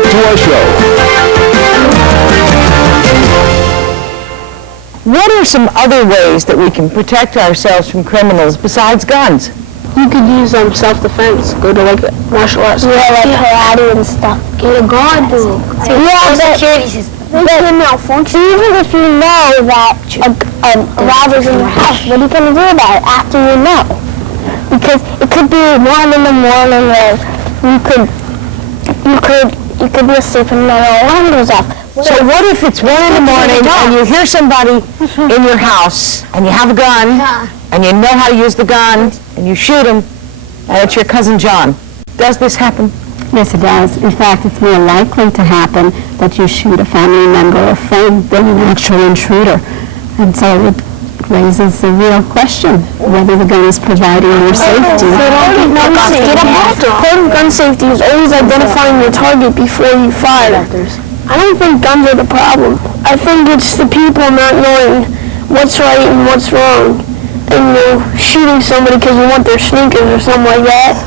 back to our show. What are some other ways that we can protect ourselves from criminals besides guns? You could use self-defense. Go to like martial arts. Yeah, like karate and stuff. Get a guard, dude. Yeah, but security system. they can malfunction. Even if you know that a robber's in your house, what are you going to do about it after you know? Because it could be 1 in the morning where you could be asleep and the alarm goes off. So what if it's 1 in the morning and you hear somebody in your house and you have a gun and you know how to use the gun and you shoot him and it's your cousin John? Does this happen? Yes, it does. In fact, it's more likely to happen that you shoot a family member or friend than an actual intruder. And so it raises the real question whether the gun is providing your safety. Part of gun safety is always identifying your target before you fire. I don't think guns are the problem. I think it's the people not knowing what's right and what's wrong. And shooting somebody because you want their sneakers or something like that.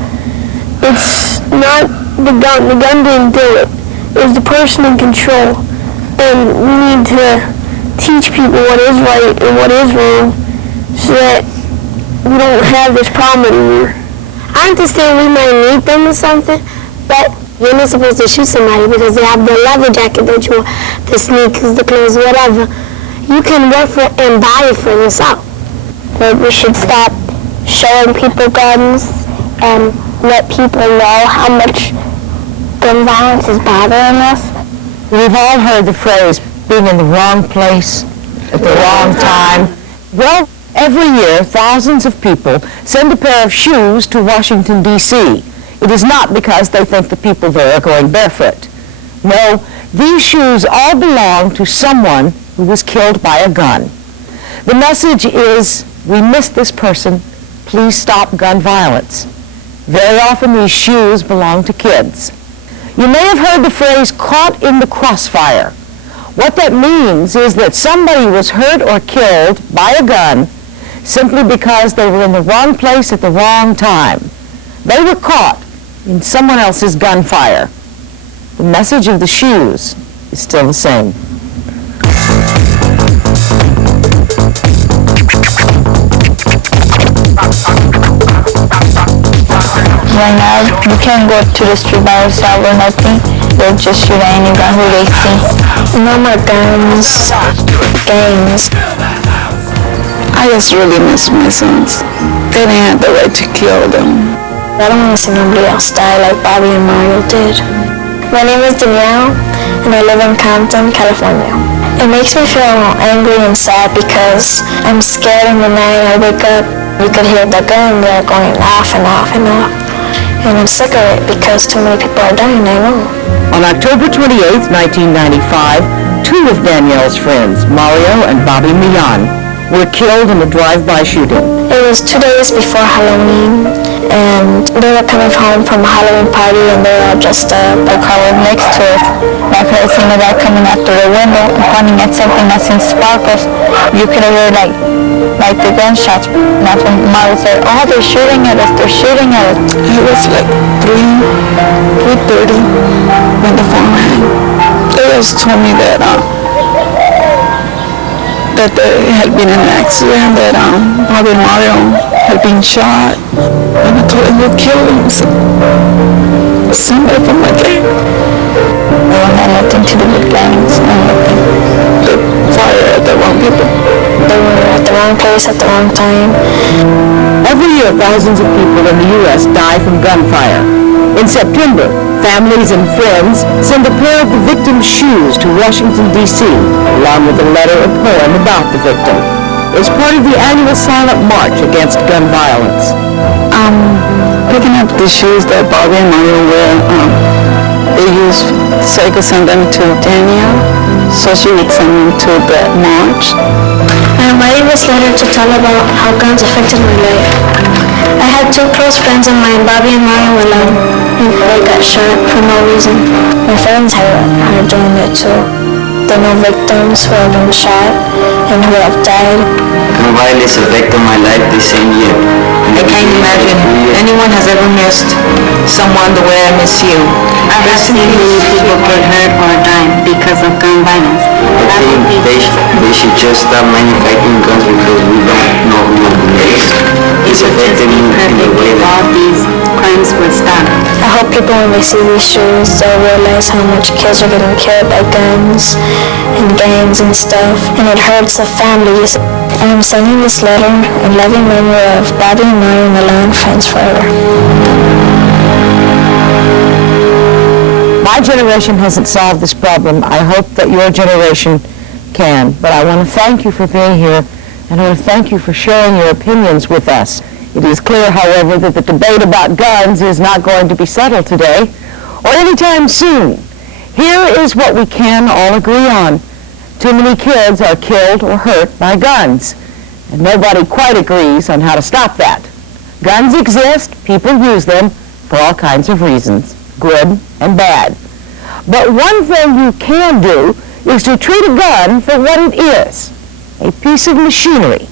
It's not the gun. The gun didn't do it. It was the person in control. And we need to teach people what is right and what is wrong so that we don't have this problem anymore. I understand we might need them or something, but you're not supposed to shoot somebody because they have the leather jacket, don't you? The sneakers, the clothes, whatever. You can work for it and buy it for yourself. But we should stop showing people guns and let people know how much gun violence is bothering us. We've all heard the phrase, being in the wrong place at the wrong time. Well, every year, thousands of people send a pair of shoes to Washington, D.C. It is not because they think the people there are going barefoot. No, these shoes all belong to someone who was killed by a gun. The message is, we miss this person. Please stop gun violence. Very often these shoes belong to kids. You may have heard the phrase, caught in the crossfire. What that means is that somebody was hurt or killed by a gun simply because they were in the wrong place at the wrong time. They were caught in someone else's gunfire. The message of the shoes is still the same. Right now, you can't go to the street by yourself or nothing. They'll just shoot at anyone who they see. No more guns, gangs. I just really miss my sons. They didn't have the right to kill them. I don't want to see nobody else die like Bobby and Mario did. My name is Danielle, and I live in Compton, California. It makes me feel angry and sad because I'm scared in the night. I wake up, you could hear the gun there going off and off and off. And I'm sick of it because too many people are dying, I know. On October 28, 1995, two of Danielle's friends, Mario and Bobby Millan, were killed in a drive-by shooting. It was 2 days before Halloween, and they were coming home from a Halloween party, and they were all dressed up. The car was next to us. I could have seen a guy coming out through the window and pointing at something that's in sparkles. You could have heard like the gunshots. And that's when Mario said, oh, they're shooting at us, they're shooting at us. It was like 3:30 when the phone rang. They just told me that there had been an accident, that Bobby and Mario had been shot. And I told them they killed him. Somebody from my gang. They don't have nothing to do with gangs or nothing. They fired at the wrong people. They were at the wrong place at the wrong time. Every year, thousands of people in the U.S. die from gunfire. In September, families and friends send a pair of the victim's shoes to Washington, D.C., along with a letter or poem about the victim. It's part of the annual silent march against gun violence. Picking up the shoes that Bobby and Mario wear, they used so I could send them to Danielle, so she would send them to the march. I'm writing this letter to tell about how guns affected my life. I had two close friends of mine, Bobby and Mario Millan, and they got shot for no reason. My friends are doing it too. They know victims who have been shot and who have died. Gun violence affected my life the same year. In I can't imagine anyone has ever missed someone the way I miss you. I have seen many people get hurt or die because of gun violence. I think they should just stop manufacturing guns because we don't know who is affected in the way that all these crimes would stop. I hope people, when they see these shootings, they'll realize how much kids are getting killed by guns and gangs and stuff, and it hurts the families. And I'm sending this letter in loving memory of Bobby and Mary Millan, friends forever. My generation hasn't solved this problem. I hope that your generation can. But I want to thank you for being here, and I want to thank you for sharing your opinions with us. It is clear, however, that the debate about guns is not going to be settled today or anytime soon. Here is what we can all agree on. Too many kids are killed or hurt by guns, and nobody quite agrees on how to stop that. Guns exist, people use them for all kinds of reasons, good and bad. But one thing you can do is to treat a gun for what it is, a piece of machinery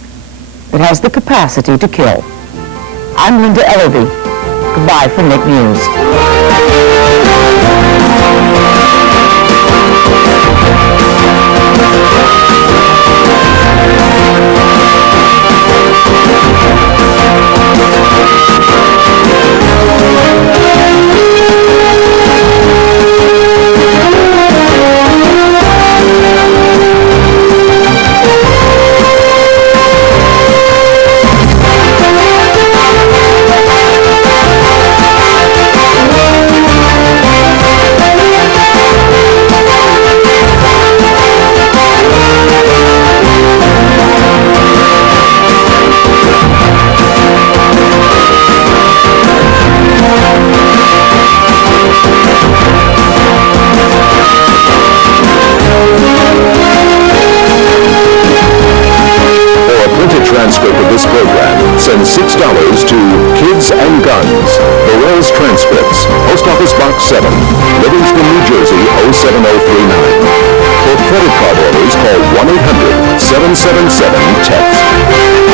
that has the capacity to kill. I'm Linda Ellerby. Goodbye for Nick News. Transcript of this program, send $6 to Kids and Guns, Burrell's Transcripts, Post Office Box 7, Livingston, New Jersey 07039. For credit card orders, call 1-800-777-TEXT.